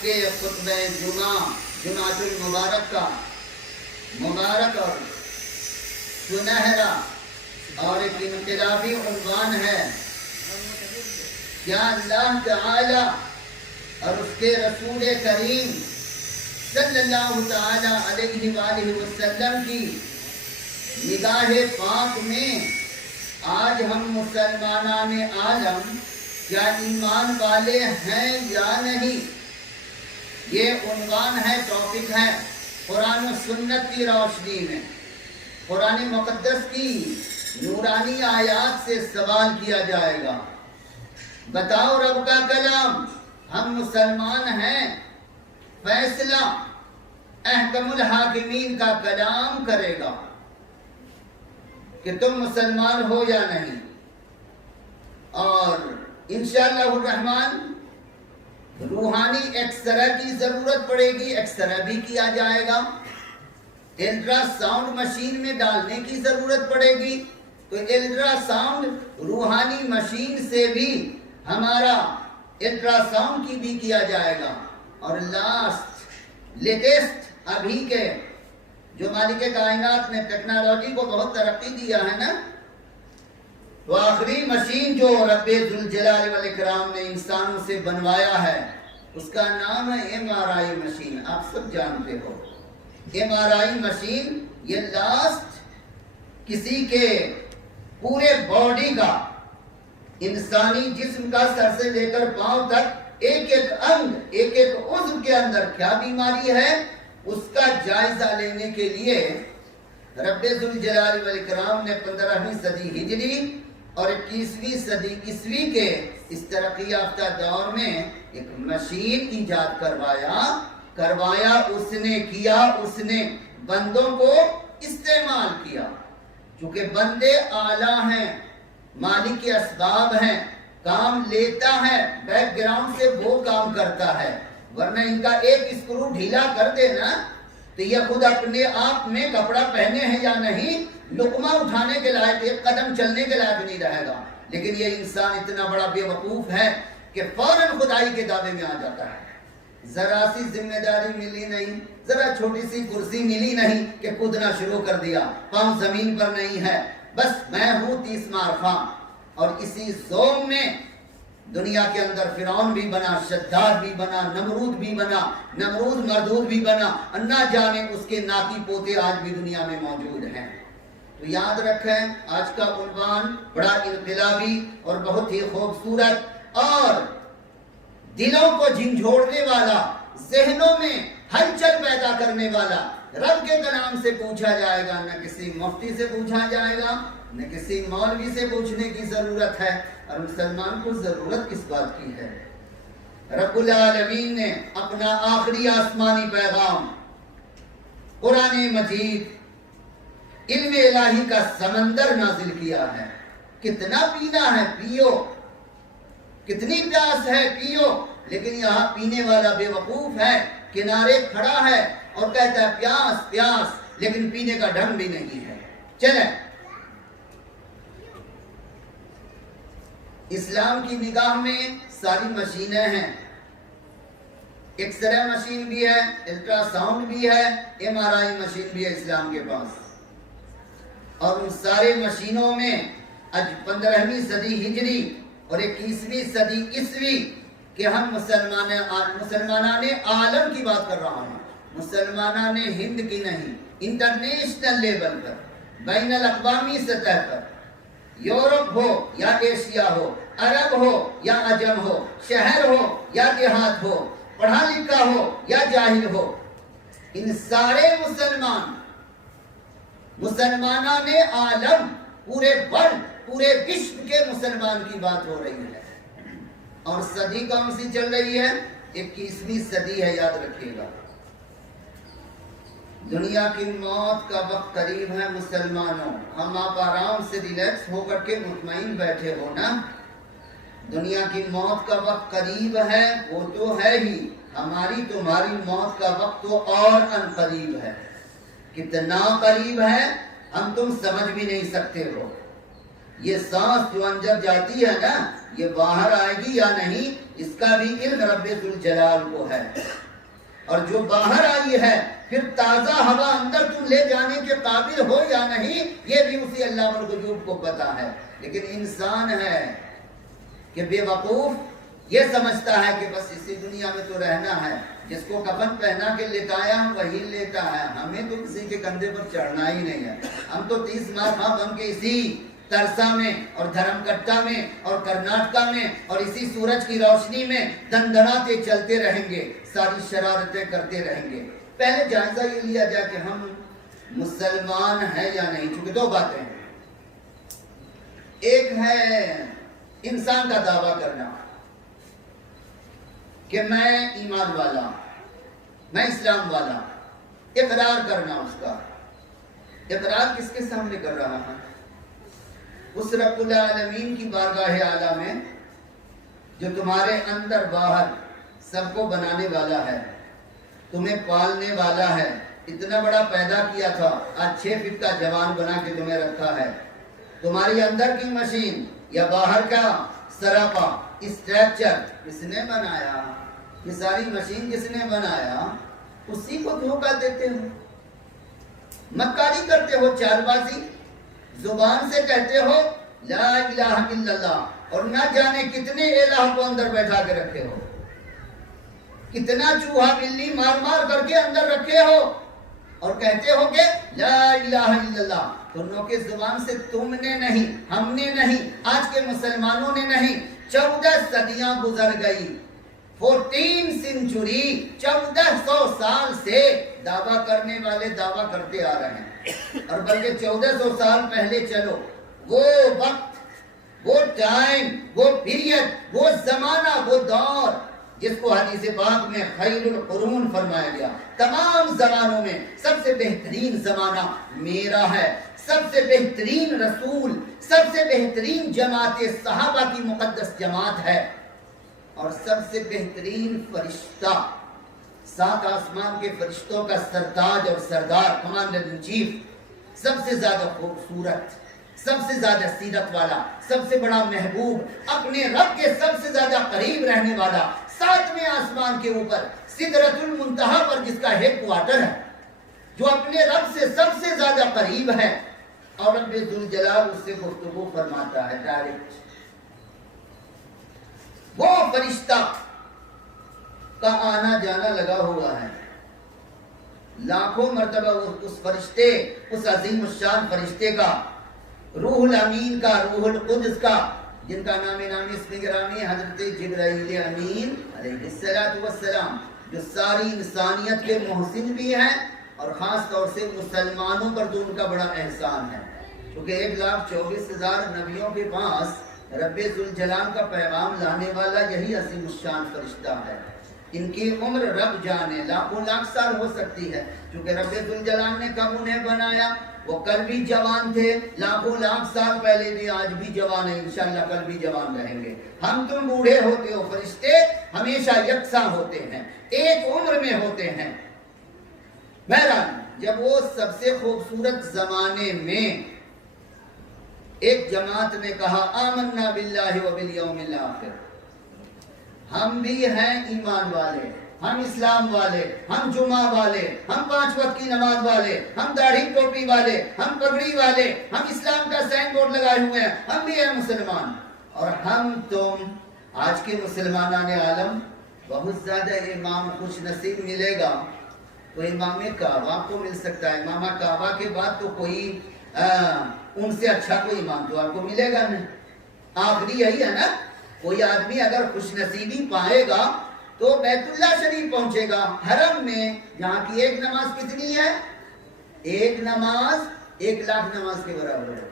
کے خطبہ جمعۃ المبارک کا مبارک اور سنہرا اور ایک انقلابی عنوان ہے، کیا اللہ تعالی اور اس کے رسول کریم صلی اللہ تعالی علیہ وآلہ وسلم کی نگاہ پاک میں آج ہم مسلمانان عالم کیا ایمان والے ہیں یا نہیں، یہ عنوان ہے، ٹاپک ہے۔ قرآن و سنت کی روشنی میں قرآن مقدس کی نورانی آیات سے سوال کیا جائے گا، بتاؤ رب کا کلام، ہم مسلمان ہیں، فیصلہ احکم الحاکمین کا کلام کرے گا کہ تم مسلمان ہو یا نہیں۔ اور انشاءاللہ الرحمن روحانی ایکسرے کی ضرورت پڑے گی، ایکسرے بھی کیا جائے گا، الٹرا ساؤنڈ مشین میں ڈالنے کی ضرورت پڑے گی تو الٹرا ساؤنڈ روحانی مشین سے بھی ہمارا الٹرا ساؤنڈ کی بھی کیا جائے گا۔ اور لیٹسٹ ابھی کے جو مالک کائنات نے ٹیکنالوجی کو بہت ترقی دیا ہے نا، تو آخری مشین جو رب ذوالجلال والاکرام نے انسانوں سے بنوایا ہے اس کا نام ہے MRI مشین، آپ سب جانتے ہو۔ MRI مشین یہ لاسٹ کسی کے پورے باڈی کا، انسانی جسم کا سر سے لے کر پاؤں تک ایک ایک انگ، ایک ایک عضو کے اندر کیا بیماری ہے اس کا جائزہ لینے کے لیے رب ذوالجلال والاکرام نے 15ویں صدی ہجری اور 21ویں صدی عیسوی کے اس ترقی یافتہ دور میں ایک مشین ایجاد کروایا اس نے بندوں کو استعمال کیا، چونکہ بندے آلہ ہیں، مالک کے اسباب ہیں، کام لیتا ہے، بیک گراؤنڈ سے وہ کام کرتا ہے، ورنہ ان کا ایک اسکرو ڈھیلا کر دینا تو یہ خود اپنے آپ میں کپڑا پہنے ہیں یا نہیں، لقمہ اٹھانے کے لائق، ایک قدم چلنے کے لائق نہیں رہے گا۔ لیکن یہ انسان اتنا بڑا بے وقوف ہے کہ فوراً خدائی کے دعوے میں آ جاتا ہے۔ ذرا سی ذمہ داری ملی نہیں، ذرا چھوٹی سی کرسی ملی نہیں کہ کودنا شروع کر دیا، پاؤں زمین پر نہیں ہے، بس میں ہوں 30 معرفہ۔ اور اسی زوم میں دنیا کے اندر فرعون بھی بنا، شداد بھی بنا، نمرود بھی بنا، نمرود مردود بھی بنا، نہ جانے اس کے ناتی پوتے آج بھی دنیا میں موجود ہیں۔ تو یاد رکھیں آج کا عنوان بڑا انقلابی اور بہت ہی خوبصورت اور دلوں کو جھنجھوڑنے والا، ذہنوں میں ہلچل پیدا کرنے والا۔ رب کے کلام سے پوچھا جائے گا، نہ کسی مفتی سے پوچھا جائے گا، نہ کسی مولوی سے پوچھنے کی ضرورت ہے۔ اور مسلمان کو ضرورت کس بات کی ہے؟ رب العالمین نے اپنا آخری آسمانی پیغام قرآن مجید علم الہی کا سمندر نازل کیا ہے۔ کتنا پینا ہے پیو، کتنی پیاس ہے پیو، لیکن یہاں پینے والا بے وقوف ہے، کنارے کھڑا ہے اور کہتا ہے پیاس پیاس، لیکن پینے کا ڈھنگ بھی نہیں ہے۔ چلیں، اسلام کی نگاہ میں ساری مشینیں ہیں، ایکسرے مشین بھی ہے، الٹرا ساؤنڈ بھی ہے، MRI مشین بھی ہے اسلام کے پاس۔ اور ان سارے مشینوں میں آج 15ویں صدی ہجری اور 21ویں صدی عیسوی کہ ہم مسلمانان عالم کی بات کر رہا ہوں، مسلمانان ہند کی نہیں، انٹرنیشنل لیول پر، بین الاقوامی سطح پر، یورپ ہو یا ایشیا ہو، عرب ہو یا عجم ہو، شہر ہو یا دیہات ہو، پڑھا لکھا ہو یا جاہل ہو، ان سارے مسلمانان عالم، پورے ورلڈ، پورے وشو کے مسلمان کی بات ہو رہی ہے۔ اور صدی کون سی چل رہی ہے؟ 21ویں صدی ہے، یاد رکھیے گا۔ دنیا کی موت کا وقت قریب ہے مسلمانوں، ہم آپ آرام سے ریلیکس ہو کر کے مطمئن بیٹھے ہو نا۔ دنیا کی موت کا وقت قریب ہے، وہ تو ہے ہی، ہماری تمہاری موت کا وقت تو اور ان قریب ہے۔ کتنا قریب ہے ہم تم سمجھ بھی نہیں سکتے ہو۔ یہ سانس جو اندر جاتی ہے نا یہ باہر آئے گی یا نہیں اس کا بھی علم رب ذوالجلال کو ہے، اور جو باہر آئی ہے پھر تازہ ہوا اندر تم لے جانے کے قابل ہو یا نہیں یہ بھی اسی علام الغیوب کو پتا ہے۔ لیکن انسان ہے کہ بے وقوف یہ سمجھتا ہے کہ بس اسی دنیا میں تو رہنا ہے، جس کو کفن پہنا کے لٹایا وہی لیتا ہے، ہمیں تو کسی کے کندھے پر چڑھنا ہی نہیں ہے، ہم تو 30 ماہ بن کے اسی ترسا میں اور دھرم کٹا میں اور کرناٹکا میں اور اسی سورج کی روشنی میں دندناتے چلتے رہیں گے، ساری شرارتیں کرتے رہیں گے۔ پہلے جائزہ یہ لیا جائے کہ ہم مسلمان ہیں یا نہیں، چونکہ دو باتیں ہیں، ایک ہے انسان کا دعویٰ کرنا کہ میں ایمان والا، میں اسلام والا، اقرار کرنا، اس کا اقرار کس کے سامنے کر رہا ہے؟ اس رب العالمین کی بارگاہ اعلیٰ میں جو تمہارے اندر باہر سب کو بنانے والا ہے، تمہیں پالنے والا ہے، اتنا بڑا پیدا کیا تھا، آج 6 فٹ کا جوان بنا کے تمہیں رکھا ہے، تمہاری اندر کی مشین یا باہر کا سراپا اسٹرکچر کس نے بنایا؟ یہ ساری مشین کس نے بنایا؟ اسی کو دھوکہ دیتے ہو، مکاری کرتے ہو، چال بازی، زبان سے کہتے ہو لا الہ الا اللہ اور نہ جانے کتنے الہ کو اندر بیٹھا کے رکھے ہو، کتنا چوہا بلی مار مار کر کے اندر رکھے ہو، اور کہتے ہو کہ لا الہ الا اللہ۔ دونوں کے زبان سے تم نے نہیں، ہم نے نہیں، آج کے مسلمانوں نے نہیں، 14 صدیاں گزر گئی، 14 سینچری، 1400 سال سے دعویٰ کرنے والے دعویٰ کرتے آ رہے ہیں، اور بلکہ 1400 سال پہلے چلو، وہ وقت، وہ ٹائم، وہ پیریڈ، وہ زمانہ، وہ دور جس کو حدیث پاک میں خیر القرون فرمایا گیا، تمام زمانوں میں سب سے بہترین زمانہ میرا ہے، سب سے بہترین رسول، سب سے بہترین جماعت صحابہ کی مقدس جماعت ہے، اور سب سے بہترین فرشتہ، 7 آسمان کے فرشتوں کا سردار اور سردار، کمانڈر ان چیف، سب سے زیادہ خوبصورت، سب سے زیادہ سیرت والا، سب سے بڑا محبوب، اپنے رب کے سب سے زیادہ قریب رہنے والا، 7ویں آسمان کے اوپر سدرۃ المنتہا پر جس کا ہیڈ کوارٹر ہے، جو اپنے رب سے سب سے زیادہ قریب ہے، اور رب ذوالجلال اس سے گفتگو فرماتا ہے ڈائریکٹ۔ وہ فرشتہ کا آنا جانا لگا ہوا ہے، لاکھوں مرتبہ اس فرشتے، اس عظیم الشان فرشتے کا، روح الامین کا، روح القدس کا، جن کا نام اسم گرامی حضرت جبرائیل امین علیہ السلام، جو ساری انسانیت کے محسن بھی ہیں، اور خاص طور سے مسلمانوں پر تو ان کا بڑا احسان ہے، کیونکہ 1,24,000 نبیوں کے پاس رب ذوالجلال کا پیغام لانے والا یہی عظیم الشان فرشتہ ہے۔ ان کی عمر رب جانے، لاکھوں لاکھ سال ہو سکتی ہے، کیونکہ رب ذوالجلال نے کب انہیں بنایا؟ وہ کل بھی جوان تھے، لاکھوں لاکھ سال پہلے بھی، آج بھی جوان ہیں، انشاءاللہ کل بھی جوان رہیں گے۔ ہم تم بوڑھے ہوتے ہو، فرشتے ہمیشہ یکساں ہوتے ہیں، ایک عمر میں ہوتے ہیں۔ بہرحال جب وہ سب سے خوبصورت زمانے میں ایک جماعت نے کہا آمنا باللہ و بالیوم الآخر، ہم بھی ہیں ایمان والے، ہم اسلام والے، ہم جمعہ والے، ہم 5 وقت کی نماز والے، ہم داڑھی ٹوپی والے، ہم پگڑی والے، ہم اسلام کا سائن بورڈ لگائے ہوئے ہیں، ہم بھی ہیں مسلمان، اور ہم تم آج کے مسلمانان عالم بہت زیادہ امام خوش نصیب ملے گا تو امام کعبہ کو مل سکتا ہے، امام کعبہ کے بعد تو کوئی ان سے اچھا کوئی امام تو آپ کو ملے گا نہیں، آخری یہی ہے نا۔ کوئی آدمی اگر خوش نصیبی پائے گا تو بیت اللہ شریف پہنچے گا، حرم میں، جہاں کی ایک نماز کتنی ہے؟ ایک نماز 1,00,000 نماز کے برابر ہے،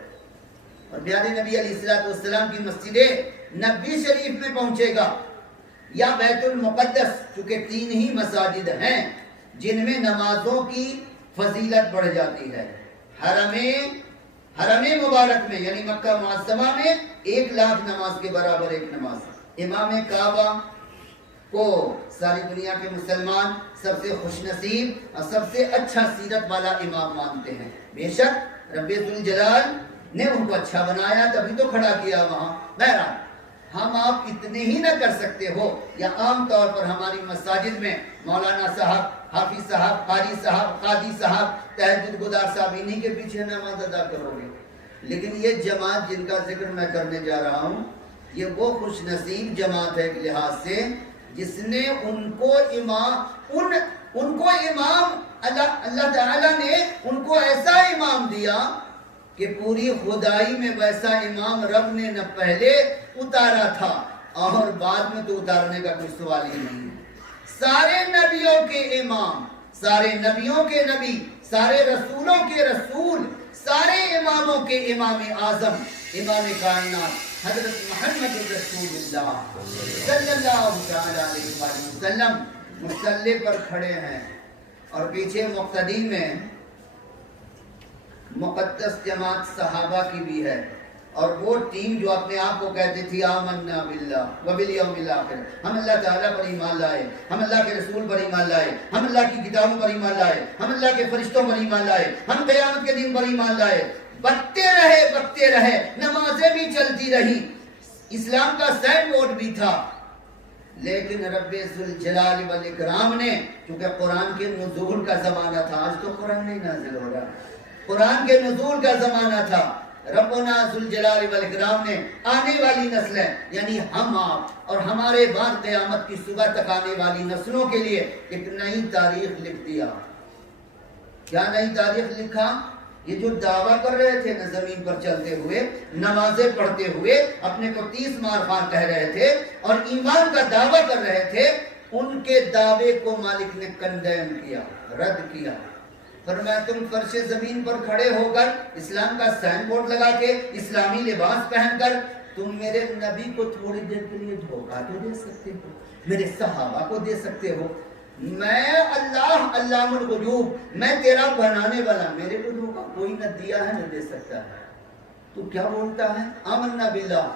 اور پیارے نبی علیہ السلام کی مسجد نبوی شریف میں پہنچے گا، یا بیت المقدس، چونکہ 3 ہی مساجد ہیں جن میں نمازوں کی فضیلت بڑھ جاتی ہے۔ حرم مبارک میں یعنی مکہ معظمہ میں 1,00,000 نماز کے برابر ایک نماز۔ امام کعبہ کو ساری دنیا کے مسلمان سب سے خوش نصیب اور سب سے اچھا سیرت والا امام مانتے ہیں۔ بے شک رب ذوالجلال نے ان کو اچھا بنایا تبھی تو کھڑا کیا وہاں. بہرحال ہم آپ اتنے ہی نہ کر سکتے ہو یا عام طور پر ہماری مساجد میں مولانا صاحب، حافظ صاحب، قاری صاحب، قاضی صاحب، تہجد گزار صاحب انہی کے پیچھے نماز ادا کرو گے. لیکن یہ جماعت جن کا ذکر میں کرنے جا رہا ہوں یہ وہ خوش نصیب جماعت ہے ایک لحاظ سے جس نے ان کو امام اللہ تعالیٰ نے ان کو ایسا امام دیا کہ پوری خدائی میں ویسا امام رب نے نہ پہلے اتارا تھا اور بعد میں تو اتارنے کا کوئی سوال ہی نہیں ہے. سارے نبیوں کے امام، سارے نبیوں کے نبی، سارے رسولوں کے رسول، سارے اماموں کے امام اعظم، امام کائنات حضرت محمد رسول اللہ صلی اللہ علیہ وسلم مصلی پر کھڑے ہیں اور پیچھے مقتدی میں مقدس جماعت صحابہ کی بھی ہے اور وہ ٹیم جو اپنے آپ کو کہتی تھی آمنا باللہ وبالیوم الاخر، ہم اللہ تعالیٰ پر ایمان لائے، ہم اللہ کے رسول پر ایمان لائے، ہم اللہ کی کتابوں پر ایمان لائے، ہم اللہ کے فرشتوں پر ایمان لائے، ہم قیامت کے دن پر ایمان لائے. بکتے رہے، نمازیں بھی چلتی رہی، اسلام کا سائن بورڈ بھی تھا. لیکن رب ذوالجلال والاکرام نے، چونکہ قرآن کے نزول کا زمانہ تھا، آج تو قرآن نہیں نازل ہو رہا، قرآن کے نزول کا زمانہ تھا، ربنا ذوالجلال والاکرام نے آنے والی نسلیں یعنی ہم آپ اور ہمارے بعد قیامت کی صبح تک آنے والی نسلوں کے لیے ایک نئی تاریخ لکھ دیا. کیا نئی تاریخ لکھا؟ یہ جو دعویٰ کر رہے تھے نا زمین پر چلتے ہوئے، نمازیں پڑھتے ہوئے، اپنے کو 30 مار خان کہہ رہے تھے اور ایمان کا دعویٰ کر رہے تھے، ان کے دعوے کو مالک نے کنڈیم کیا، رد کیا. فرمایا تم فرش زمین پر کھڑے ہو کر اسلام کا سائن بورڈ لگا کے اسلامی لباس پہن کر تم میرے نبی کو تھوڑی دیر کے لیے دھوکہ تو دے سکتے ہو، میرے صحابہ کو دے سکتے ہو. میں اللہ علام الغیوب، میں تیرا بنانے والا، میرے کو دھوکہ کوئی نہ دیا ہے نہ دے سکتا ہے. تو کیا بولتا ہے؟ آمنا باللہ.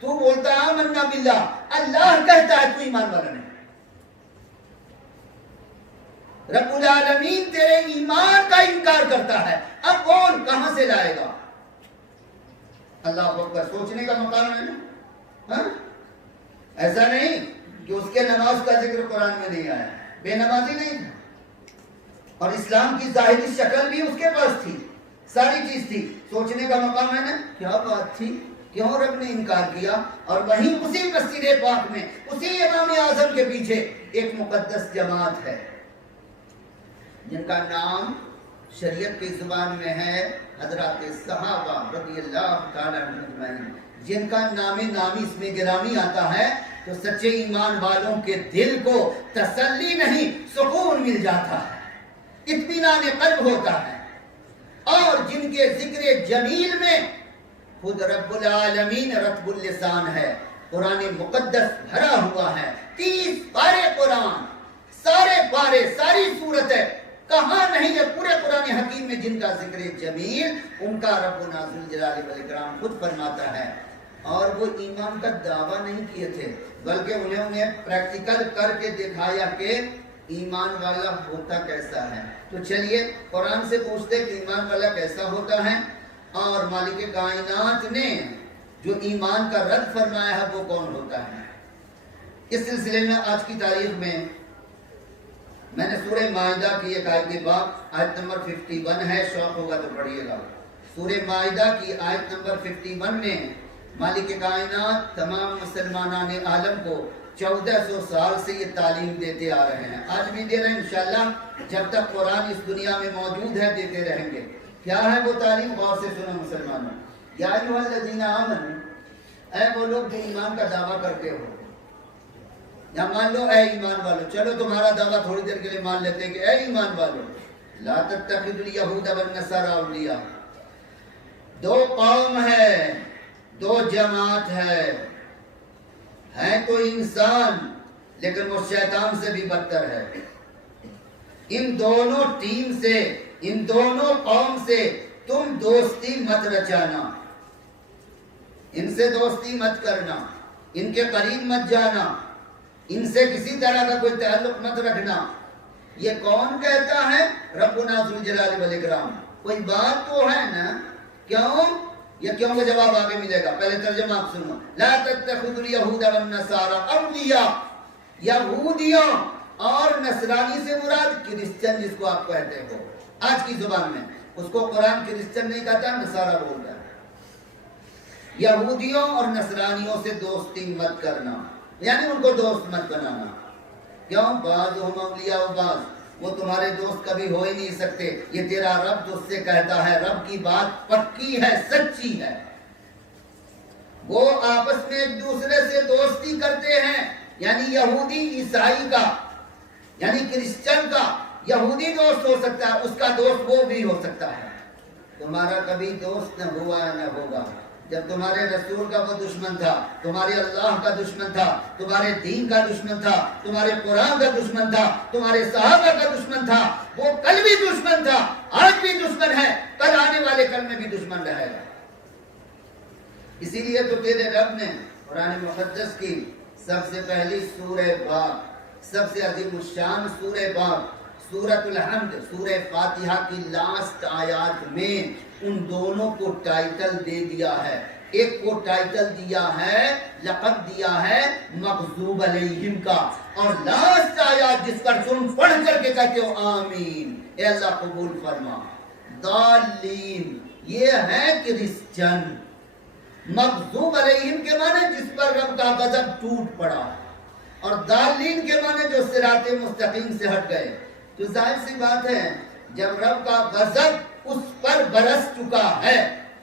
تو بولتا ہے آمنا باللہ، اللہ کہتا ہے تو ایمان والا نہیں. رب العالمین تیرے ایمان کا انکار کرتا ہے، اب کون کہاں سے لائے گا؟ اللہ اکبر. سوچنے کا مقام ہے نا. ایسا نہیں کہ اس کے نماز کا ذکر قرآن میں نہیں آیا، بے نمازی نہیں تھا اور اسلام کی ظاہری شکل بھی اس کے پاس تھی، ساری چیز تھی. سوچنے کا مقام ہے نا کیا بات تھی، کیوں رب نے انکار کیا؟ اور وہیں اسی مسجد پاک میں اسی امام اعظم کے پیچھے ایک مقدس جماعت ہے جن کا نام شریعت کی زبان میں ہے حضرات صحابہ رضی اللہ تعالیٰ عنہم، جن کا نامی اس میں گرامی آتا ہے تو سچے ایمان والوں کے دل کو تسلی نہیں سکون مل جاتا ہے، اطمینان قلب ہوتا ہے. اور جن کے ذکر جمیل میں خود رب العالمین رتب اللسان ہے، قرآن مقدس بھرا ہوا ہے، 30 پارے قرآن، سارے پارے، ساری صورتیں، کہاں نہیں ہے پورے قرآن حکیم میں جن کا ذکر جمیل ان کا ربنا ذوالجلال والاکرام خود فرماتا ہے. اور وہ ایمان کا دعویٰ نہیں کیے تھے بلکہ انہیں پریکٹیکل کر کے دکھایا کہ ایمان والا ہوتا کیسا ہے. تو چلیے قرآن سے پوچھتے کہ ایمان والا کیسا ہوتا ہے اور مالک کائنات نے جو ایمان کا رد فرمایا ہے وہ کون ہوتا ہے. اس سلسلے میں آج کی تاریخ میں میں نے سورہ مائدہ کی ایک آیت باب آیت نمبر 51 ہے، شوق ہوگا تو پڑھیے گا. سورہ مائدہ کی آیت نمبر 51 میں مالک کائنات تمام مسلمانان عالم کو 1400 سال سے یہ تعلیم دیتے آ رہے ہیں، آج بھی دے رہے ہیں، انشاءاللہ جب تک قرآن اس دنیا میں موجود ہے دیتے رہیں گے. کیا ہے وہ تعلیم؟ غور سے سنو مسلمانوں. یا ایھا الذین آمنوا، اے وہ لوگ جو ایمان کا دعویٰ کرتے ہو، یا مان لو اے ایمان والو، چلو تمہارا دعویٰ تھوڑی دیر کے لیے مان لیتے ہیں کہ اے ایمان والو، لا تتخذوا الیہود والنصارى اولیاء. دو قوم ہے، دو جماعت ہے تو انسان لیکن وہ شیطان سے بھی بدتر ہے. ان دونوں ٹیم سے، ان دونوں قوم سے تم دوستی مت رچانا، ان سے دوستی مت کرنا، ان کے قریب مت جانا، ان سے کسی طرح کا کوئی تعلق مت رکھنا. یہ کون کہتا ہے؟ ربنا ذوالجلال والاکرام. کوئی بات تو ہے نا؟ کیوں یہ کیوں کا جواب آگے ملے گا، پہلے ترجمہ آپ سنو. لا تتخذوا اليهود والنصارى اولیاء. یہودیوں اور نصرانی سے مراد کرسچن جس کو آپ کہتے ہو آج کی زبان میں، اس کو قرآن کرسچن نہیں کہتا، نصارہ بول رہا ہے. یہودیوں اور نصرانیوں سے دوستی مت کرنا، یعنی ان کو دوست مت بنانا. کیوں؟ بعضهم اولیاء و بعض، وہ تمہارے دوست کبھی ہو ہی نہیں سکتے. یہ تیرا رب تجھ سے کہتا ہے، رب کی بات پکی ہے، سچی ہے. وہ آپس میں ایک دوسرے سے دوستی کرتے ہیں، یعنی یہودی عیسائی کا، یعنی کرسچن کا یہودی دوست ہو سکتا ہے، اس کا دوست وہ بھی ہو سکتا ہے. تمہارا کبھی دوست نہ ہوا نہ ہوگا. جب تمہارے رسول کا وہ دشمن تھا، تمہارے اللہ کا دشمن تھا، تمہارے دین کا دشمن تھا، تمہارے قرآن کا دشمن تھا، تمہارے صحابہ کا دشمن تھا، وہ کل بھی دشمن تھا، آج بھی دشمن ہے، کل آنے والے کل میں بھی دشمن رہے گا. اسی لیے تو تیرے رب نے قرآن مقدس کی سب سے پہلی سورہ باق، سب سے عظیم الشان سورہ باق، سورۃ الحمد، سورہ فاتحہ کی لاسٹ آیات میں ان دونوں کو ٹائٹل دے دیا ہے. ایک کو ٹائٹل دیا ہے، لقب دیا ہے مغضوب علیہم کا، اور لاسٹ آیات جس پر تم پڑھ کر کے کہتے ہو آمین، اے اللہ قبول فرما. ضالین، یہ ہے کرسچن. مغضوب علیہم کے معنی جس پر رب کا غضب ٹوٹ پڑا، اور ضالین کے معنی جو صراط مستقیم سے ہٹ گئے. تو ظاہر سی بات ہے جب رب کا غضب اس پر برس چکا ہے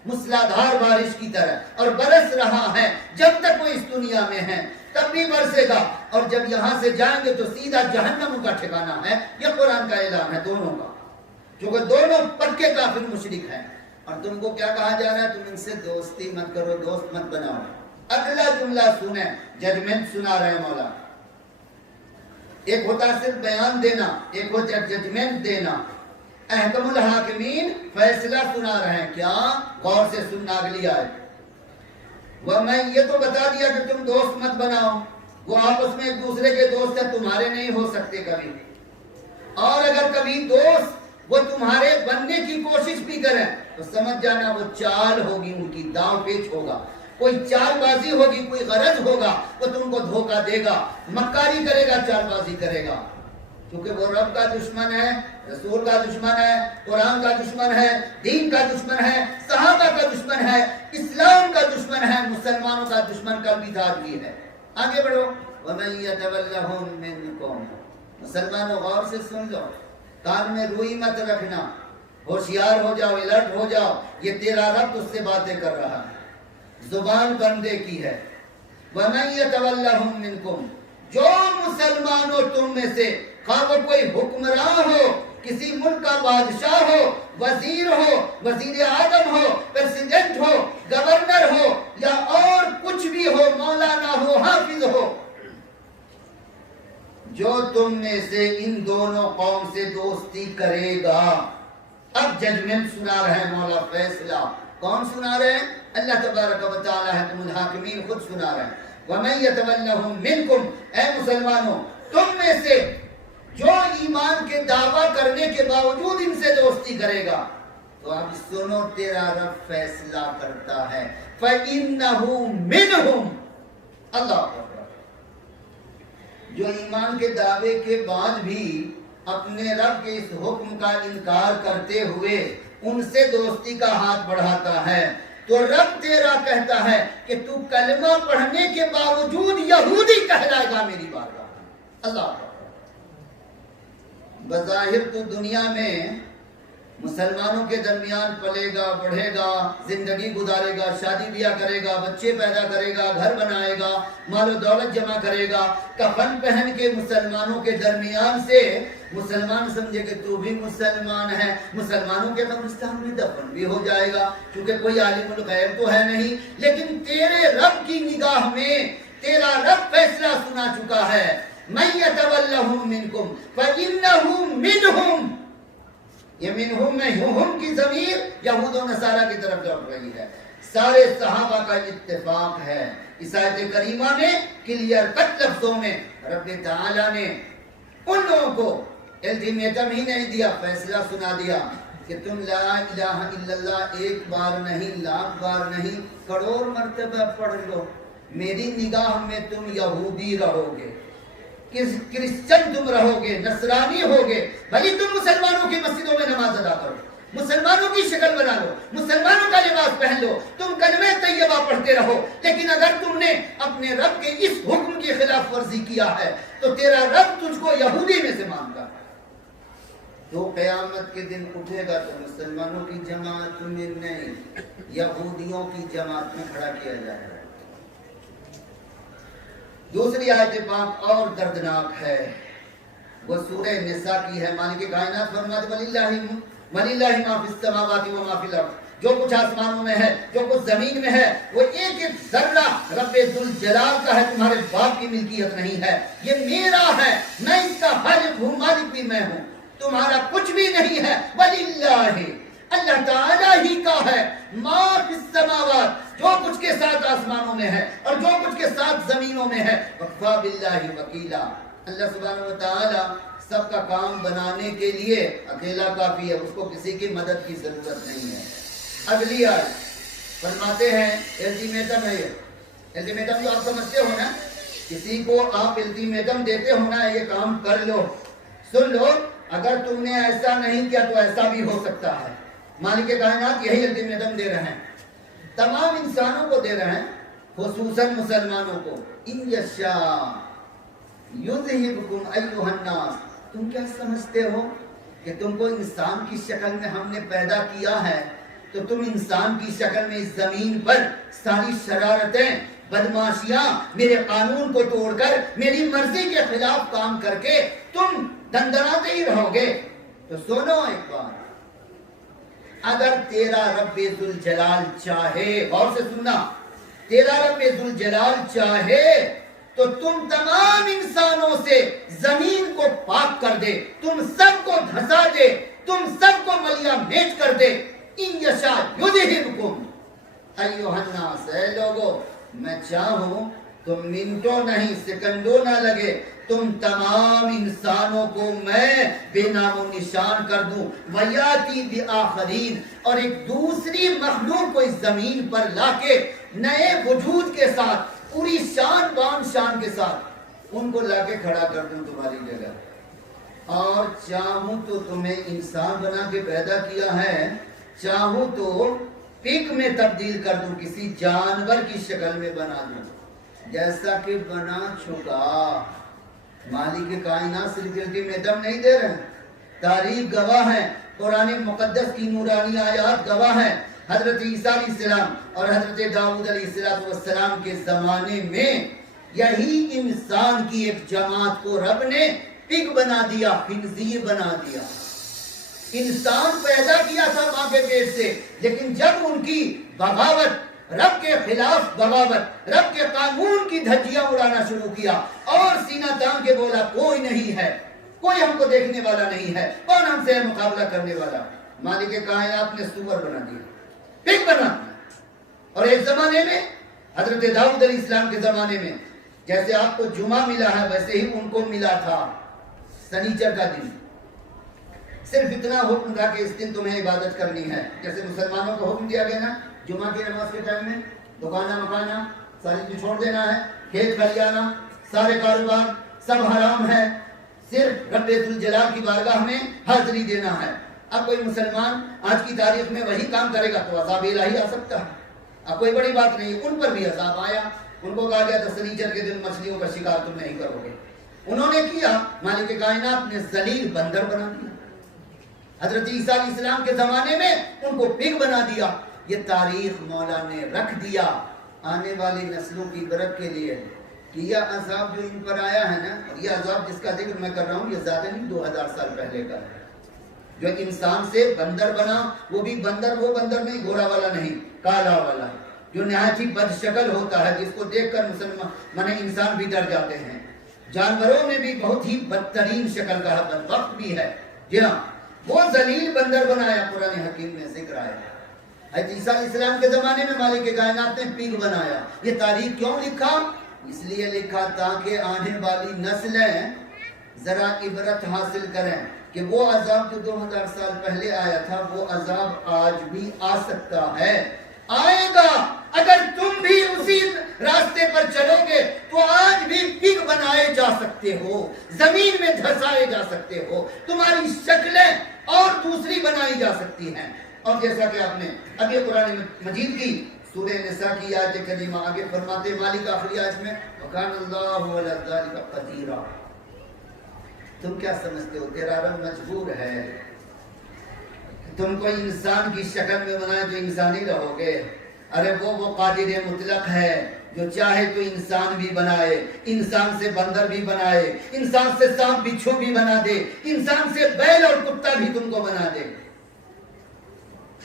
موسلادھار بارش کی طرح، اور برس رہا ہے جب تک وہ اس دنیا میں ہے تب بھی برسے گا، اور جب یہاں سے جائیں گے تو سیدھا جہنم کا ٹھکانہ ہے. یہ قرآن کا اعلان ہے دونوں کا، کیونکہ دونوں پکے کافر مشرک ہیں. اور تم کو کیا کہا جا رہا ہے؟ تم ان سے دوستی مت کرو، دوست مت بناؤ. اگلا جملہ سنیں، ججمنٹ سنا رہے مولا. ایک ہوتا صرف بیان دینا، ایک ہوتا ججمنٹ دینا. احکم الحاکمین، فیصلہ سنا رہے ہیں. کیا؟ غور سے سننا اگلی آیت. میں یہ تو بتا دیا کہ تم دوست مت بناؤ، وہ آپس میں ایک دوسرے کے دوست ہیں، تمہارے نہیں ہو سکتے کبھی. اور اگر کبھی دوست وہ تمہارے بننے کی کوشش بھی کریں تو سمجھ جانا وہ چال ہوگی، ان کی داؤ پیچ ہوگا، کوئی چال بازی ہوگی، کوئی غرض ہوگا، وہ تم کو دھوکہ دے گا، مکاری کرے گا، چال بازی کرے گا. کیونکہ وہ رب کا دشمن ہے، رسول کا دشمن ہے، قرآن کا دشمن ہے، دین کا دشمن ہے، صحابہ کا دشمن ہے، اسلام کا دشمن ہے، مسلمانوں کا دشمن کل بھی تھا بھی ہے. آگے بڑھو. وَمَن يَتَوَلَّهُم مِّنكُمْ. مسلمانوں غور سے سن لو، کان میں روئی مت رکھنا، ہوشیار ہو جاؤ، الرٹ ہو جاؤ. یہ تیرا رب تجھ سے باتیں کر رہا ہے، زبان بندے کی ہے. وَمَن يَتَوَلَّهُم مِّنكُمْ، جو مسلمانوں تم میں سے، خواہ وہ کوئی حکمراں ہو، کسی ملک کا بادشاہ ہو، وزیر ہو، وزیر اعظم ہو، پریزیڈنٹ ہو، گورنر ہو، یا اور کچھ بھی ہو، مولانا ہو، حافظ ہو، جو تم میں سے ان دونوں قوم سے دوستی کرے گا. اب ججمنٹ سنا رہے ہیں مولا، فیصلہ. کون سنا رہے ہیں؟ اللہ تبارک و تعالی حکم الحاکمین خود سنا رہے ہیں. وَمَن يَتَوَلَّهُم مِّنكُمْ، اے مسلمانوں تم میں سے جو ایمان کے دعویٰ کرنے کے باوجود ان سے دوستی کرے گا، تو اب سنو تیرا رب فیصلہ کرتا ہے. فَإِنَّهُ مِنْهُمْ. اللہ اکبر. جو ایمان کے دعوے کے بعد بھی اپنے رب کے اس حکم کا انکار کرتے ہوئے ان سے دوستی کا ہاتھ بڑھاتا ہے، تو رب تیرا کہتا ہے کہ تو کلمہ پڑھنے کے باوجود یہودی کہلائے گا میری بارگاہ میں. اللہ اکبر. بظاہر تو دنیا میں مسلمانوں کے درمیان پلے گا، بڑھے گا، زندگی گزارے گا، شادی بیاہ کرے گا، بچے پیدا کرے گا، گھر بنائے گا، مال و دولت جمع کرے گا، کفن پہن کے مسلمانوں کے درمیان سے مسلمان سمجھے کہ تو بھی مسلمان ہے، مسلمانوں کے قبرستان میں دفن بھی ہو جائے گا، کیونکہ کوئی عالم الغیب تو ہے نہیں. لیکن تیرے رب کی نگاہ میں تیرا رب فیصلہ سنا چکا ہے. مَن يَتَوَلَّهُم مِّنكُمْ فَإِنَّهُ مِنْهُمْ. یہ منہم میں ہم کی ضمیر یہود و نصارہ کی طرف لوٹ رہی ہے. سارے صحابہ کا اتفاق ہے. اس آیت کریمہ میں کلیئر کٹ لفظوں میں رب تعالیٰ نے ان لوگوں کو الٹیمیٹم ہی نہیں دیا، فیصلہ سنا دیا. کہ تم لا الہ الا اللہ ایک بار نہیں، لاکھ بار نہیں، کروڑ مرتبہ پڑھ لو، میری نگاہ میں تم یہودی رہو گے، کرسچن تم رہو گے، نصرانی ہوگے، بھلی تم مسلمانوں کی مسجدوں میں نماز ادا کرو، مسلمانوں کی شکل بنا لو، مسلمانوں کا لباس پہن لو، تم کلمہ طیبہ پڑھتے رہو، لیکن اگر تم نے اپنے رب کے اس حکم کی خلاف ورزی کیا ہے تو تیرا رب تجھ کو یہودی میں سے مانتا ہے۔ تو قیامت کے دن اٹھے گا تو مسلمانوں کی جماعت میں نہیں، یہودیوں کی جماعت میں کھڑا کیا جائے گا۔ دوسری آیت پاک اور دردناک ہے، وہ سورہ نساء کی ہے۔ مالک کائنات فرماتے وَلِلَّهِ مَا فِي السَّمَاوَاتِ وَمَا فِي الْأَرْضِ، جو کچھ آسمانوں میں ہے، جو کچھ زمین میں ہے، وہ ایک ایک ذرہ رب ذوالجلال کا ہے، تمہارے باپ کی ملکیت نہیں ہے، یہ میرا ہے، میں اس کا خالق ہوں، مالک بھی میں ہوں، تمہارا کچھ بھی نہیں ہے۔ وَلِلَّهِ، اللہ تعالیٰ ہی کا ہے، ما فی السماوات، جو کچھ کے ساتھ آسمانوں میں ہے اور جو کچھ کے ساتھ زمینوں میں ہے، وَكَفَى بِاللَّهِ وَكِيلًا، اللہ سبحانہ وتعالی سب کا کام بنانے کے لیے اکیلا کافی ہے، اس کو کسی کی مدد کی ضرورت نہیں ہے۔ اگلی آیت فرماتے ہیں، الٹیمیٹم ہے یہ، الٹیمیٹم جو آپ سمجھتے ہو نا، کسی کو آپ الٹیمیٹم دیتے ہو نا، یہ کام کر لو، سن لو، اگر تم نے ایسا نہیں کیا تو ایسا بھی ہو سکتا ہے۔ مالک کائنات یہی الٹیمیٹم دے رہے ہیں، تمام انسانوں کو دے رہے ہیں، خصوصاً مسلمانوں کو، ان یشاء یذہبکم ایھا الناس، تم کیا سمجھتے ہو کہ تم کو انسان کی شکل میں ہم نے پیدا کیا ہے تو تم انسان کی شکل میں اس زمین پر ساری شرارتیں، بدماشیاں، میرے قانون کو توڑ کر میری مرضی کے خلاف کام کر کے تم دندناتے ہی رہو گے؟ تو سنو ایک بار، اگر تیرا رب ذوالجلال چاہے، غور سے سننا، تیرا رب ذوالجلال چاہے تو تم تمام انسانوں سے زمین کو پاک کر دے، تم سب کو دھسا دے، تم سب کو ملیا میٹ کر دے۔ ان یشاء یذہبکم ایھا الناس، اے لوگو میں چاہوں تو منٹوں نہیں، سیکنڈوں نہ لگے، تم تمام انسانوں کو میں بے نام و نشان کر دوں، ویاتی بآخرین، اور ایک دوسری مخلوق کو اس زمین پر لا کے نئے وجود کے ساتھ، پوری شان بان شان کے ساتھ ان کو لا کے کھڑا کر دوں تمہاری جگہ، اور چاہوں تو تمہیں انسان بنا کے پیدا کیا ہے، چاہوں تو پگ میں تبدیل کر دوں، کسی جانور کی شکل میں بنا دوں، جیسا کہ بنا چکا۔ مالک کائنات صرف الٹیمیٹم نہیں دے رہے ہیں، تاریخ گواہ ہے، قرآن مقدس کی نورانی آیات گواہ ہیں۔ حضرت عیسیٰ علیہ السلام اور حضرت داؤد علیہ السلام کے زمانے میں یہی انسان کی ایک جماعت کو رب نے پگ بنا دیا، خنزیر بنا دیا۔ انسان پیدا کیا تھا ماں کے پیٹ سے، لیکن جب ان کی بغاوت، رب کے خلاف بغاوت، رب کے قانون کی دھجیاں اڑانا شروع کیا اور سینہ تان کے بولا کوئی نہیں ہے، کوئی ہم کو دیکھنے والا نہیں ہے، کون ہم سے مقابلہ کرنے والا، مالک کائنات نے سور بنا دیا، پگ بنا دیا۔ اور ایک زمانے میں حضرت داؤد علیہ السلام کے زمانے میں جیسے آپ کو جمعہ ملا ہے ویسے ہی ان کو ملا تھا سنیچر کا دن، صرف اتنا حکم تھا کہ اس دن تمہیں عبادت کرنی ہے، جیسے مسلمانوں کو حکم دیا گیا نا جمعہ کی نماز کے ٹائم میں دکانہ مکانہ ساری چیز چھوڑ دینا ہے، کھیت کھلیانا، سارے کاروبار سب حرام ہے، صرف رب ذوالجلال کی بارگاہ میں حاضری دینا ہے۔ اب کوئی مسلمان آج کی تاریخ میں وہی کام کرے گا تو عذاب الہی آ سکتا ہے، اب کوئی بڑی بات نہیں، ان پر بھی عذاب آیا، ان کو کہا گیا تھا سنیچر کے دن مچھلیوں کا شکار تم نہیں کرو گے، انہوں نے کیا، مالک کائنات نے ذلیل بندر بنا دیا۔ حضرت عیسیٰ علیہ السلام کے زمانے میں ان کو پگ بنا دیا۔ یہ تاریخ مولا نے رکھ دیا آنے والی نسلوں کی عبرت کے لیے کہ یہ عذاب جو ان پر آیا ہے نا، اور یہ عذاب جس کا ذکر میں کر رہا ہوں یہ زیادہ نہیں 2000 سال پہلے کا ہے، جو انسان سے بندر بنا، وہ بھی بندر وہ بندر نہیں گھوڑا والا نہیں، کالا والا، جو نہایت ہی بد شکل ہوتا ہے، جس کو دیکھ کر مسلمان انسان بھی ڈر جاتے ہیں۔ جانوروں میں بھی بہت ہی بدترین شکل کا ہے، بدبخت بھی ہے، جی ہاں، وہ ذلیل بندر بنایا، قرآن حکیم میں ذکر آیا۔ حضرت عیسیٰ علیہ السلام کے زمانے میں مالک کائنات نے پگ بنایا۔ یہ تاریخ کیوں لکھا؟ اس لیے لکھا تاکہ آنے والی نسلیں ذرا عبرت حاصل کریں کہ وہ عذاب جو 2000 سال پہلے آیا تھا وہ عذاب آج بھی آ سکتا ہے، آئے گا۔ اگر تم بھی اسی راستے پر چلو گے تو آج بھی پگ بنائے جا سکتے ہو، زمین میں دھسائے جا سکتے ہو، تمہاری شکلیں اور دوسری بنائی جا سکتی ہیں۔ اور جیسا کہ آپ نے ابھی قرآن مجید کی سورہ نساء کی آیت کریمہ آگے فرماتے مالک آخری آیت میں وَكَانَ اللَّهُ عَلَى ذَلِكَ قَدِيرًا، تم کیا سمجھتے ہو تیرا رب مجبور ہے؟ تم کوئی انسان کی شکل میں بنائے تو انسان ہی رہو گے؟ ارے وہ قادر مطلق ہے جو چاہے تو انسان بھی بنائے، انسان سے بندر بھی بنائے، انسان سے سانپ بچھو بھی بنا دے، انسان سے بیل اور کتا بھی تم کو بنا دے۔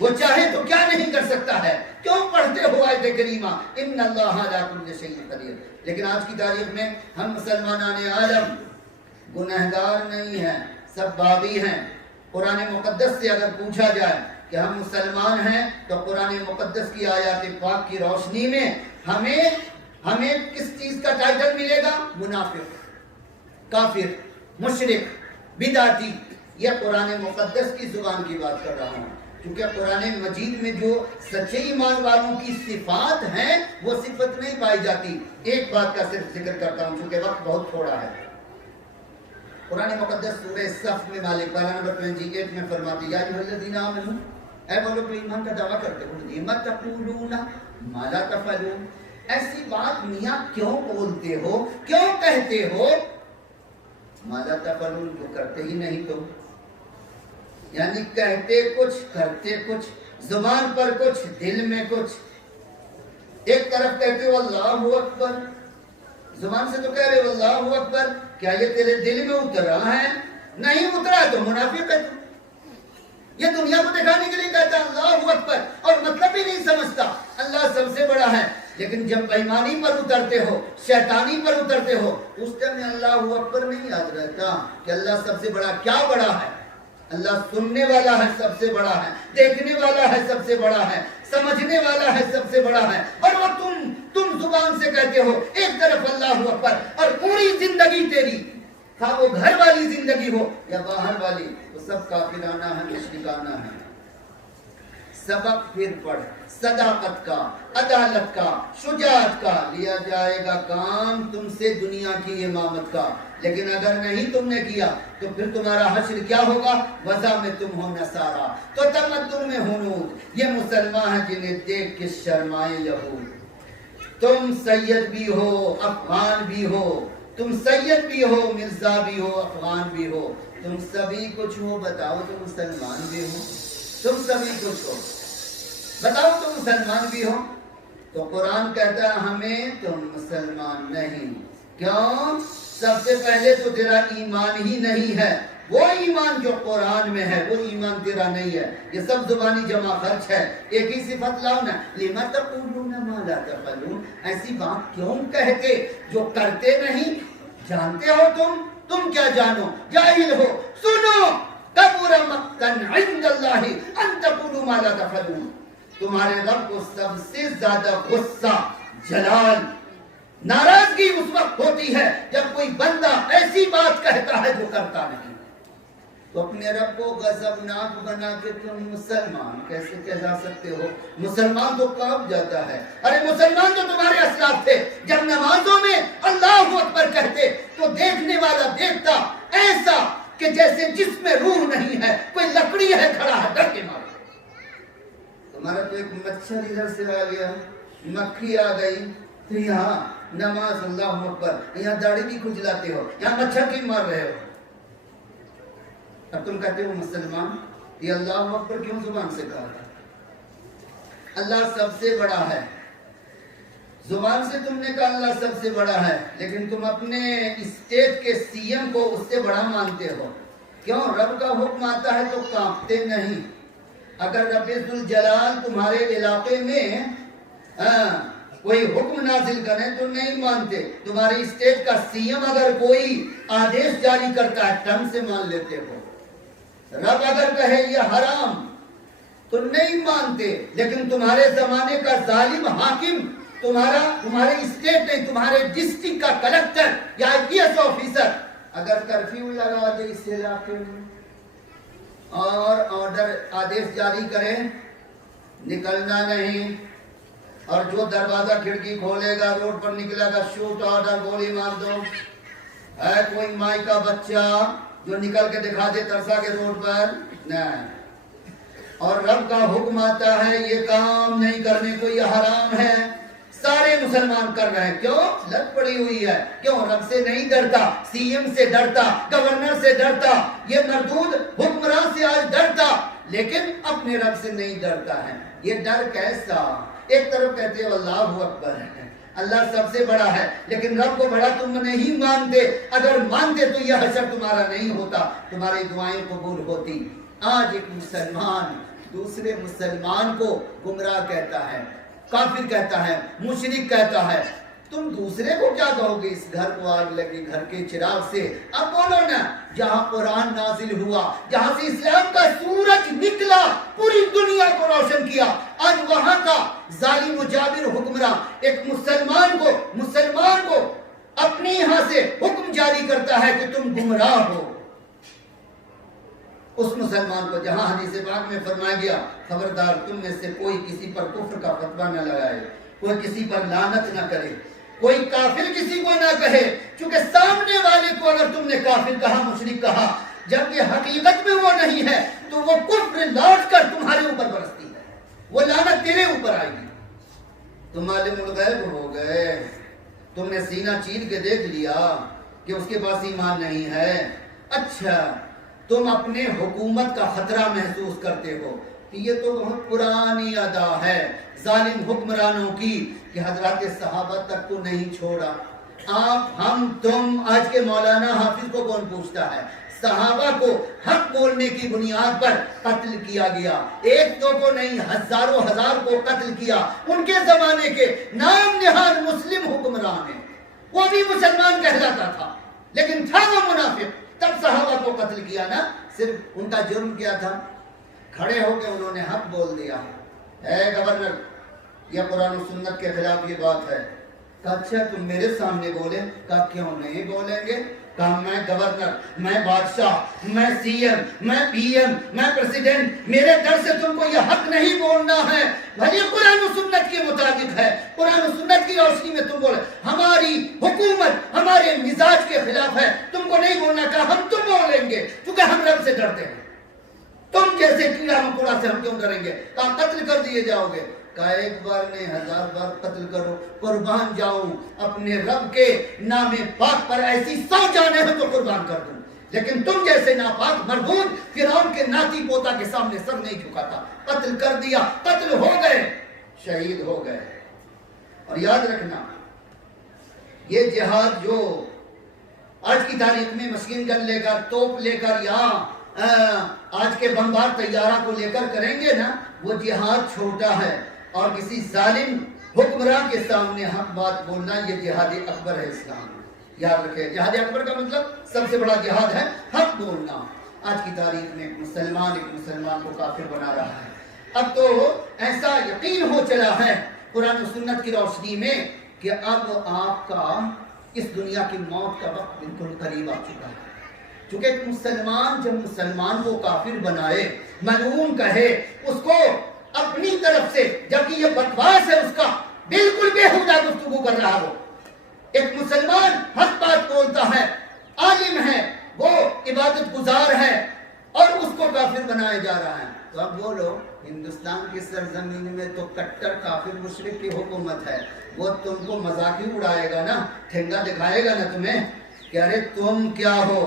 وہ چاہے تو کیا نہیں کر سکتا ہے؟ کیوں پڑھتے ہو آیت کریمہ ان اللہ علی کل شیء قدیر؟ لیکن آج کی تاریخ میں ہم مسلمانان عالم گنہگار نہیں ہیں، سب باغی ہیں۔ قرآن مقدس سے اگر پوچھا جائے کہ ہم مسلمان ہیں تو قرآن مقدس کی آیات پاک کی روشنی میں ہمیں کس چیز کا ٹائٹل ملے گا؟ منافق، کافر، مشرک، بدعتی۔ یہ قرآن مقدس کی زبان کی بات کر رہا ہوں، کیونکہ قرآن مجید میں جو سچے ایمان والوں کی صفات ہیں وہ صفت نہیں پائی جاتی۔ ایک بات کا صرف ذکر کرتا ہوں چونکہ وقت بہت تھوڑا ہے۔ قرآن مقدس سورہ صف میں مالک پارہ نمبر 28 میں فرماتی یا ایھا الذین آمنوا، اے وہ لوگ جو ایمان کا دعویٰ کرتے ہو، لم تقولون ما لا تفعلون، ایسی بات میاں کیوں بولتے ہو، کیوں کہتے ہو؟ ما لا تفعلون، جو کرتے ہی نہیں تم، یعنی کہتے کچھ کرتے کچھ، زبان پر کچھ دل میں کچھ۔ ایک طرف کہتے ہو اللہ اکبر، زبان سے تو کہہ رہے ہو اللہ اکبر، کیا یہ تیرے دل میں اترا ہے؟ نہیں اترا تو منافق ہے تو۔ یہ دنیا کو دکھانے کے لیے کہتا ہے اللہ اکبر اور مطلب بھی نہیں سمجھتا اللہ سب سے بڑا ہے، لیکن جب بےایمانی پر اترتے ہو، شیطانی پر اترتے ہو، اس ٹائم میں اللہ اکبر نہیں یاد رہتا کہ اللہ سب سے بڑا کیا بڑا ہے۔ اللہ سننے والا ہے، سب سے بڑا ہے، دیکھنے والا ہے، سب سے بڑا ہے، سمجھنے والا ہے، سب سے بڑا ہے۔ اور وہ تم زبان سے کہتے ہو ایک طرف اللہ اکبر اور پوری زندگی تیری، خواہ وہ گھر والی زندگی ہو یا باہر والی، وہ سب کافرانہ ہے، مشرکانہ ہے۔ سبق پھر پڑھ، صداقت کا، عدالت کا، شجاعت کا، لیا جائے گا کام تم سے دنیا کی امامت کا۔ لیکن اگر نہیں تم نے کیا تو پھر تمہارا حشر کیا ہوگا؟ وضع میں تم ہو نصارا تو تمدن میں ہنود، یہ مسلمان ہیں جنہیں دیکھ کے شرمائے یہود۔ تم سید بھی ہو، افغان بھی ہو، تم سید بھی ہو، مرزا بھی ہو، افغان بھی ہو، تم سبھی کچھ ہو، بتاؤ تم مسلمان بھی ہو؟ تم سبھی کچھ ہو، بتاؤ تم مسلمان بھی ہو؟ تو قرآن کہتا ہے ہمیں تم مسلمان نہیں۔ کیوں؟ سب سے پہلے تو تیرا ایمان ہی نہیں ہے، وہ ایمان جو قرآن میں ہے وہ ایمان تیرا نہیں ہے۔ یہ سب زبانی جمع خرچ ہے، ایک ہی صفت لاؤ نا، لِمَ تَقُولُونَ مَا لَا تَفْعَلُونَ، ایسی بات کیوں کہتے جو کرتے نہیں؟ جانتے ہو تم کیا جانو؟ جاہل ہو۔ سنو کبر مقتن عند اللہ ان تقولوا ما لا تفعلون، تمہارے رب کو سب سے زیادہ غصہ، جلال، ناراضگی اس وقت ہوتی ہے جب کوئی بندہ ایسی بات کہتا ہے جو کرتا نہیں۔ تو اپنے رب کو غضبناک بنا کے تم مسلمان کیسے کہلا سکتے ہو؟ مسلمان تو کانپ جاتا ہے۔ ارے مسلمان تو تمہارے اسلاف تھے، جب نمازوں میں اللہ اکبر کہتے تو دیکھنے والا دیکھتا ایسا کہ جیسے جس میں روح نہیں ہے، کوئی لکڑی ہے کھڑا ہے ڈر کے مارے۔ تمہارا تو ایک مچھر ادھر سے آ گیا، مکھی آ گئی، تو یہاں نماز اللہ اکبر، یہاں داڑھی بھی کھجلاتے ہو، یہاں مچھر کی مار رہے ہو۔ اب تم کہتے ہو مسلمان، یہ اللہ اکبر کیوں زبان سے کہا تھا؟ اللہ سب سے بڑا ہے، زبان سے تم نے کہا اللہ سب سے بڑا ہے، لیکن تم اپنے اسٹیٹ کے سی ایم کو اس سے بڑا مانتے ہو۔ کیوں؟ رب کا حکم آتا ہے تو کانپتے نہیں۔ اگر رب ذوالجلال تمہارے علاقے میں کوئی حکم نازل کرے تو نہیں مانتے۔ تمہاری اسٹیٹ کا سی ایم اگر کوئی آدیش جاری کرتا ہے ٹن سے مان لیتے ہو۔ رب اگر کہے یہ حرام تو نہیں مانتے، لیکن تمہارے زمانے کا ظالم حاکم تمہارے اسٹیٹ نہیں، تمہارے ڈسٹرکٹ کا کلکٹر یا IPS آفیسر اگر کرفیو لگا دے اس علاقے میں اور آرڈر آدیش جاری کرے نکلنا نہیں، اور جو دروازہ کھڑکی کھولے گا روڈ پر نکلے گا شوٹ آرڈر گولی مار دو. ہے کوئی مائی کا بچہ جو نکل کے دکھا دے ترسا کے روڈ پر؟ نہیں. اور رب کا حکم آتا ہے یہ کام نہیں کرنے کو، یہ حرام ہے. سارے مسلمان کر رہے ہیں. کیوں؟ لت پڑی ہوئی ہے. کیوں؟ رب سے نہیں ڈرتا، سی ایم سے ڈرتا، گورنر سے ڈرتا، یہ مردود حکمران سے آج ڈرتا، لیکن اپنے رب سے نہیں ڈرتا ہے. یہ ڈر کیسا؟ ایک طرف کہتے ہو اللہ اکبر ہے، اللہ سب سے بڑا ہے، لیکن رب کو بڑا تم نہیں مانتے. اگر مانتے تو یہ حشر تمہارا نہیں ہوتا، تمہاری دعائیں قبول ہوتی. آج ایک مسلمان دوسرے مسلمان کو گمراہ کہتا ہے، کافر کہتا ہے، مشرک کہتا ہے. تم دوسرے کو کیا کہو گے؟ اس گھر کو آگ لگی گھر کے چراغ سے. اب بولو نا، جہاں قرآن نازل ہوا، جہاں سے اسلام کا سورج نکلا، پوری دنیا کو روشن کیا، آج وہاں کا ظالم و جابر حکمراں ایک مسلمان کو اپنے یہاں سے حکم جاری کرتا ہے کہ تم گمراہ ہو. اس مسلمان کو جہاں حدیث پاک میں فرمایا گیا خبردار تم میں سے کوئی کسی پر کفر کا فتویٰ نہ لگائے، کوئی کسی پر لعنت نہ کرے، کوئی کافر کسی کو نہ کہے، چونکہ سامنے والے کو اگر تم نے کافر کہا، مشرک کہا، جبکہ حقیقت میں وہ نہیں ہے، تو وہ کفر لوٹ کر تمہارے اوپر برستی ہے، وہ لعنت تیرے اوپر آئے گی. تم عالم الغیب ہو گئے، تم نے سینہ چیر کے دیکھ لیا کہ اس کے پاس ایمان نہیں ہے. اچھا تم اپنے حکومت کا خطرہ محسوس کرتے ہو کہ یہ تو بہت پرانی ادا ہے ظالم حکمرانوں کی کہ حضرات صحابہ تک کو نہیں چھوڑا. آپ ہم تم آج کے مولانا حافظ کو کون پوچھتا ہے؟ صحابہ کو حق بولنے کی بنیاد پر قتل کیا گیا، ایک دو کو نہیں ہزاروں ہزار کو قتل کیا. ان کے زمانے کے نام نہاد مسلم حکمران ہیں، وہ بھی مسلمان کہلاتا تھا لیکن تھا وہ منافق. تب صحابہ کو قتل کیا نا. صرف ان کا جرم کیا تھا؟ کھڑے ہو کے انہوں نے حق بول دیا. اے گورنر یہ قرآن و سنت کے خلاف یہ بات ہے. کہا اچھا تم میرے سامنے بولے. کہا کیوں نہیں بولیں گے؟ کہا میں گورنر، میں بادشاہ، میں سی ایم، میں پی ایم، میں پریزیڈنٹ، میرے در سے تم کو یہ حق نہیں بولنا ہے. بھلی قرآن و سنت کے مطابق ہے، قرآن و سنت کی روشنی میں تم بولے. ہماری حکومت ہمارے مزاج کے خلاف ہے، تم کو نہیں بولنا. کہا ہم تم بولیں گے کیونکہ ہم رب سے ڈرتے ہیں. تم جیسے کیڑا مکوڑا سے ہم کیوں ڈریں گے؟ کہا قتل کر دیے جاؤ گے. کہا ایک بار نہیں 1000 بار قتل کرو، قربان جاؤں اپنے رب کے نام پاک پر. ایسی 100 جانیں ہیں تو قربان کر دوں، لیکن تم جیسے ناپاک مردود فرعون کے ناتی پوتا کے سامنے سر نہیں جھکاتا. قتل کر دیا، قتل ہو گئے، شہید ہو گئے. اور یاد رکھنا یہ جہاد جو آج کی تاریخ میں مشین گن لے کر، توپ لے کر، یا آج کے بمبار طیارہ کو لے کر کریں گے نا، وہ جہاد چھوٹا ہے. اور کسی ظالم حکمراں کے سامنے حق بات بولنا یہ جہاد اکبر ہے اسلام. یاد رکھیں جہاد اکبر کا مطلب سب سے بڑا جہاد ہے حق بولنا. آج کی تاریخ میں ایک مسلمان کو کافر بنا رہا ہے. اب تو ایسا یقین ہو چلا ہے قرآن و سنت کی روشنی میں کہ اب آپ کا اس دنیا کی موت کا وقت بالکل قریب آ چکا ہے. چونکہ ایک مسلمان جب مسلمان کو کافر بنائے، ملعون کہے، اس کو اپنی طرف سے، جبکہ یہ بکواس ہے اس کا، بالکل بےہودہ گفتگو کر رہا. وہ ایک مسلمان حق بات بولتا ہے، عالم ہے، وہ عبادت گزار ہے، اور اس کو کافر بنایا جا رہا ہے. تو اب بولو ہندوستان کی سرزمین میں تو کٹر کافر مشرک کی حکومت ہے، وہ تم کو مذاق ہی اڑائے گا نا، ٹھنگا دکھائے گا نا تمہیں کہ ارے تم کیا ہو،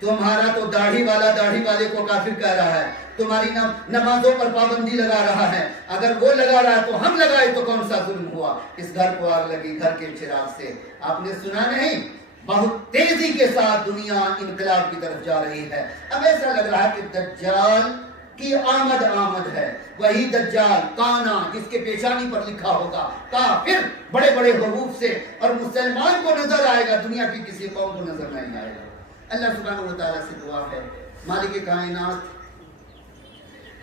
تمہارا تو داڑھی والا داڑھی والے کو کافر کہہ رہا ہے، تمہاری نمازوں پر پابندی لگا رہا ہے. اگر وہ لگا رہا ہے تو ہم لگائے تو کون سا ظلم ہوا؟ اس گھر کو آگ لگی گھر کے چراغ سے. آپ نے سنا نہیں؟ بہت تیزی کے ساتھ دنیا انقلاب کی طرف جا رہی ہے. اب ایسا لگ رہا ہے کہ دجال کی آمد ہے. وہی دجال کانا جس کے پیشانی پر لکھا ہوگا کافر بڑے بڑے حروف سے، اور مسلمان کو نظر آئے گا، دنیا کی کسی قوم کو نظر نہیں آئے گا. اللہ سبحانہ و تعالیٰ سے دعا ہے مالک کائنات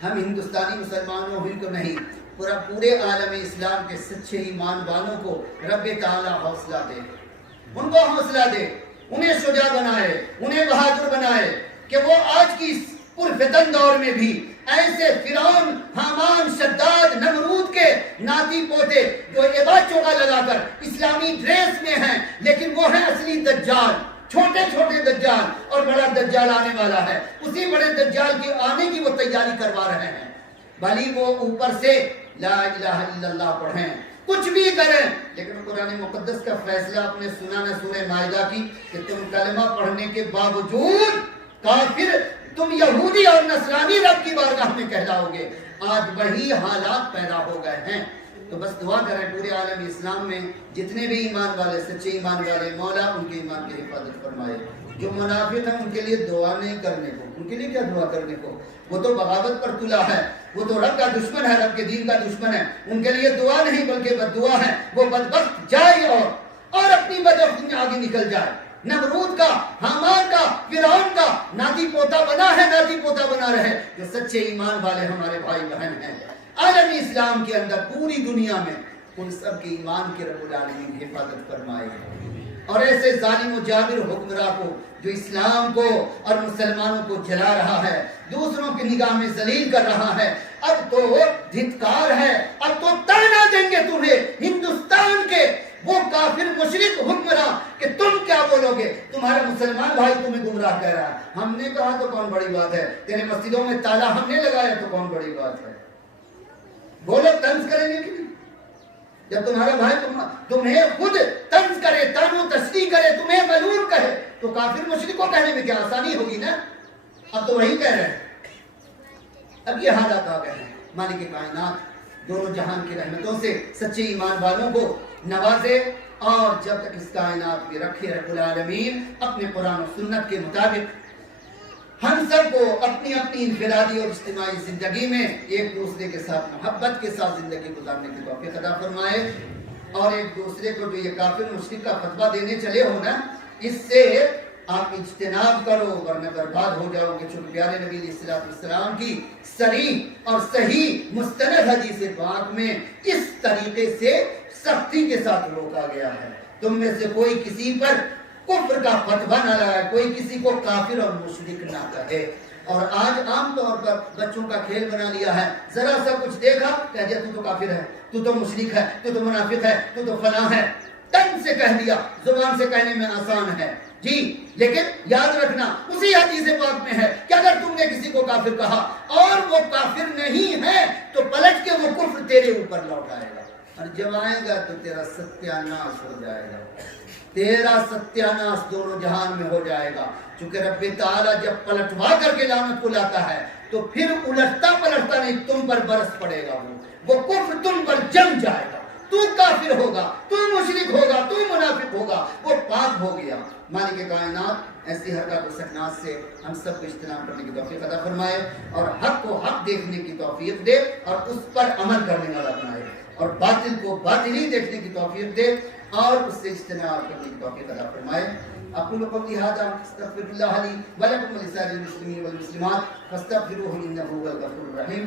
ہم ہندوستانی مسلمانوں ہی کو نہیں، پورے عالم اسلام کے سچے ایمان والوں کو رب تعالیٰ حوصلہ دے، ان کو حوصلہ دے انہیں شجاع بنائے, انہیں بہادر بنائے کہ وہ آج کی پرفتن دور میں بھی ایسے فرعون, حامان, شداد, نمرود کے ناتی پوتے جو عبا چوغا لگا کر اسلامی ڈریس میں ہیں, لیکن وہ ہیں اصلی دجال, چھوٹے چھوٹے دجال, اور بڑا دجال آنے والا ہے. اسی بڑے دجال کے آنے کی وہ تیاری کروا رہے ہیں. بھلی وہ اوپر سے لا الہ الا اللہ پڑھیں, کچھ بھی کریں, لیکن قرآن مقدس کا فیصلہ آپ نے سنا نہ سورہ مائدہ کی کہ تم کلمہ پڑھنے کے باوجود کافر, تم یہودی اور نصرانی رب کی بارگاہ میں کہلاؤ گے. آج وہی حالات پیدا ہو گئے ہیں. تو بس دعا کریں پورے عالم اسلام میں جتنے بھی ایمان والے, سچے ایمان والے, مولا ان کے ایمان کی حفاظت فرمائے. جو منافق ہیں ان کے لیے دعا نہیں کرنے کو, ان کے لیے کیا دعا کرنے کو, وہ تو بغاوت پر تلا ہے, وہ تو رب کا دشمن ہے, رب کے دین کا دشمن ہے. ان کے لیے دعا نہیں بلکہ بد دعا ہے. وہ بدبخت جائے اور اپنی بدبختی میں آگے نکل جائے. نمرود کا, حامان کا, فرعون کا ناتی پوتا بنا ہے, ناتی پوتا بنا رہے. جو سچے ایمان والے ہمارے بھائی بہن ہیں عالم اسلام کے اندر, پوری دنیا میں, ان سب کے ایمان کے رب العالمین حفاظت فرمائے. اور ایسے ظالم و جابر حکمراں کو جو اسلام کو اور مسلمانوں کو جلا رہا ہے, دوسروں کی نگاہ میں ذلیل کر رہا ہے, اب تو دھتکار ہے, اب تو تانا دیں گے تمہیں ہندوستان کے وہ کافر مشرک حکمراں کہ تم کیا بولو گے, تمہارا مسلمان بھائی تمہیں گمراہ کہہ رہا ہے. ہم نے کہا تو کون بڑی بات ہے, تیرے مسجدوں میں تالا ہم نے لگایا تو کون بڑی بات ہے. بولو طنز کریں گے کہ نہیں؟ جب تمہارا بھائی تمہیں خود طنز کرے, تانو تشریح کرے, تمہیں ملعون کہے, تو کافر مشرک کو کہنے میں کیا آسانی ہوگی نا. اب تو وہی کہہ رہے ہیں. اب یہ حالات آ گئے ہیں. مالک کائنات دونوں جہان کی رحمتوں سے سچے ایمان والوں کو نوازے, اور جب تک اس کائنات میں رکھے رب العالمین اپنے قرآن و سنت کے مطابق ہم سب کو اپنی اپنی انفرادی اور اجتماعی زندگی میں ایک دوسرے کے ساتھ محبت کے ساتھ زندگی گزارنے کی توفیق عطا فرمائے. اور ایک دوسرے کو جو یہ کافر مشرک کا فتویٰ دینے چلے ہو نا, اس سے آپ اجتناب کرو ورنہ برباد ہو جاؤ گے. چونکہ پیارے نبی علیہ السلام کی صریح اور صحیح مستند حدیث پاک میں اس طریقے سے سختی کے ساتھ روکا گیا ہے, تم میں سے کوئی کسی پر کفر کا فتویٰ نہ لگائے, کوئی کسی کو کافر اور مشرک نہ کہے. اور آج عام طور پر بچوں کا کھیل بنا لیا ہے, ذرا سا کچھ دیکھا کہہ دیا تو کافر ہے, تو مشرک ہے, تو منافق ہے, تو فلاں ہے. تن سے کہہ دیا, زبان سے کہنے میں آسان ہے جی, لیکن یاد رکھنا اسی حدیث پاک میں ہے کہ اگر تم نے کسی کو کافر کہا اور وہ کافر نہیں ہے تو پلٹ کے وہ کفر تیرے اوپر لوٹ آئے گا, اور جب آئے گا تو تیرا ستیاناش ہو جائے گا, تیرا ستیاناش دونوں جہان میں ہو جائے گا. چونکہ رب تعالیٰ جب پلٹوا کر کے لعنت کو لاتا ہے تو پھر الٹتا پلٹتا نہیں, تم پر برس پڑے گا, وہ کفر تم پر جم جائے گا. تو کافر ہوگا, تو مشرک ہوگا, تو منافق ہوگا, وہ پاک ہو گیا. مالک کائنات ایسی حرکات و سکنات سے ہم سب کو اجتناب کرنے کی توفیق عطا فرمائے, اور حق کو حق دیکھنے کی توفیق دے اور اس پر عمل کرنے والا بنائے, اور باطل کو باطل ہی دیکھنے کی توفیق دے اور اس سے اجتناب کرنے کی توفیق عطا فرمائے. اقول قولی ھذا استغفر اللہ لی ولکم ولسائر المسلمین والمسلمات فاستغفروہ انہ هو الغفور الرحیم.